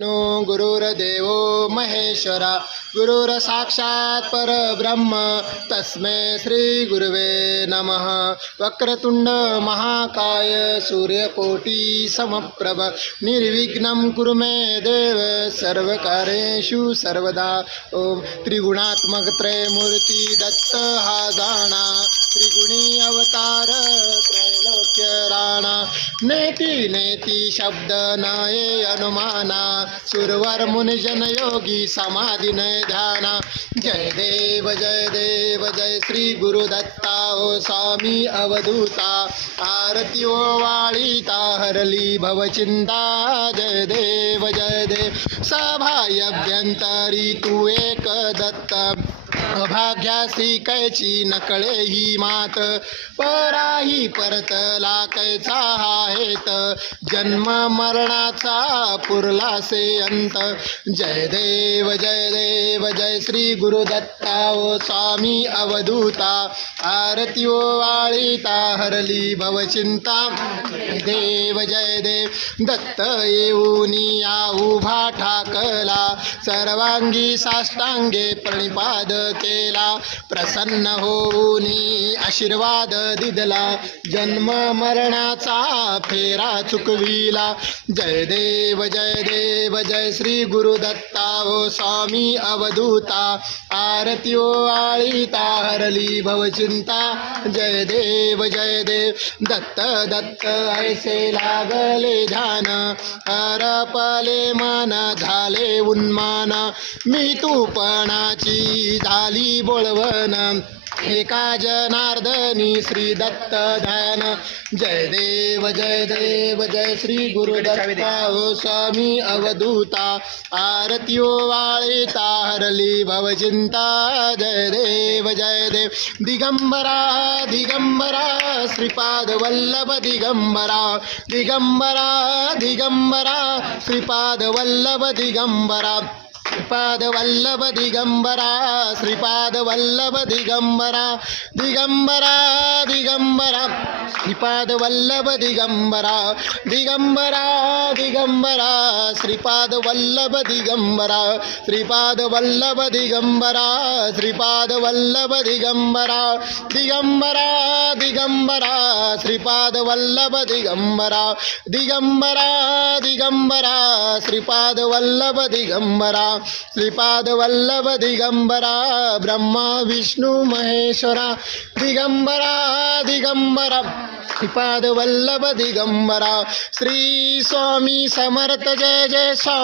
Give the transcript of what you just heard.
No गुरुर्देवो महेश्वरा गुरुर साक्षात् परब्रह्म तस्मै श्री गुरुवे नमः। वक्रतुंड महाकाय सूर्यकोटि समप्रभ निर्विघ्नं कुरु मे देव सर्वकार्येषु सर्वदा। ओम त्रिगुणात्मक त्रयमूर्ती दत्त हा जाणा त्रिगुणी अवतार त्रैलोक्य राणा नेति नेति शब्द नये अनुमाना सुरवर मुनिजन योगी समाधि नय ध्याना। जय देव जय श्री गुरुदत्ता ओ स्वामी अवधूता आरती ओ वाळीता हरली भवचिंता। जय देव सभायभ्यंतरी तू एक दत्त अभाग्यासी कैची नकळे ही मात पराही परतला कैचा आहेत जन्म मरणाचा पुरला से अंत। जय देव जय श्री गुरुदत्ता ओ स्वामी अवधूता आरती ओ वाळीता हरली भवचिंता। जय देव दत्त येऊनी या उभा ठाकला सर्वांगी साष्टांगे प्रणिपाद केला प्रसन्न होऊनी आशीर्वाद दिदला जन्म मरणाचा फेरा चुकविला। जय देव जय श्री गुरुदत्ता ओ स्वामी अवधूता आरती ओ वाळीता हरली भवचिंता। जय देव दत्त ऐसे लागले ध्यान हरपले मन झाले उन्मान मी तूपणाची झाली बोळवण एका जनार्दनी श्री दत्त ध्यान। जय देव जय श्री गुरुदत्ता ओ स्वामी अवधूता आरती ओ वाळीता हरली भवचिंता। जय देव दिगंबरा श्रीपाद वल्लभ दिगंबरा श्रीपाद वल्लभ दिगंबरा श्रीपाद वल्लभ दिगंबरा श्रीपाद वल्लभ दिगंबरा श्रीपाद वल्लभ दिगंबरा श्रीपाद वल्लभ दिगंबरा श्रीपाद वल्लभ दिगंबरा श्रीपाद वल्लभ दिगंबरा श्रीपाद वल्लभ दिगंबरा श्रीपाद वल्लभ दिगंबरा श्रीपाद वल्लभ दिगंबरा ब्रह्मा विष्णु महेश्वरा दिगंबरा श्रीपाद वल्लभ दिगंबरा। श्री स्वामी समर्थ जय स्वामी।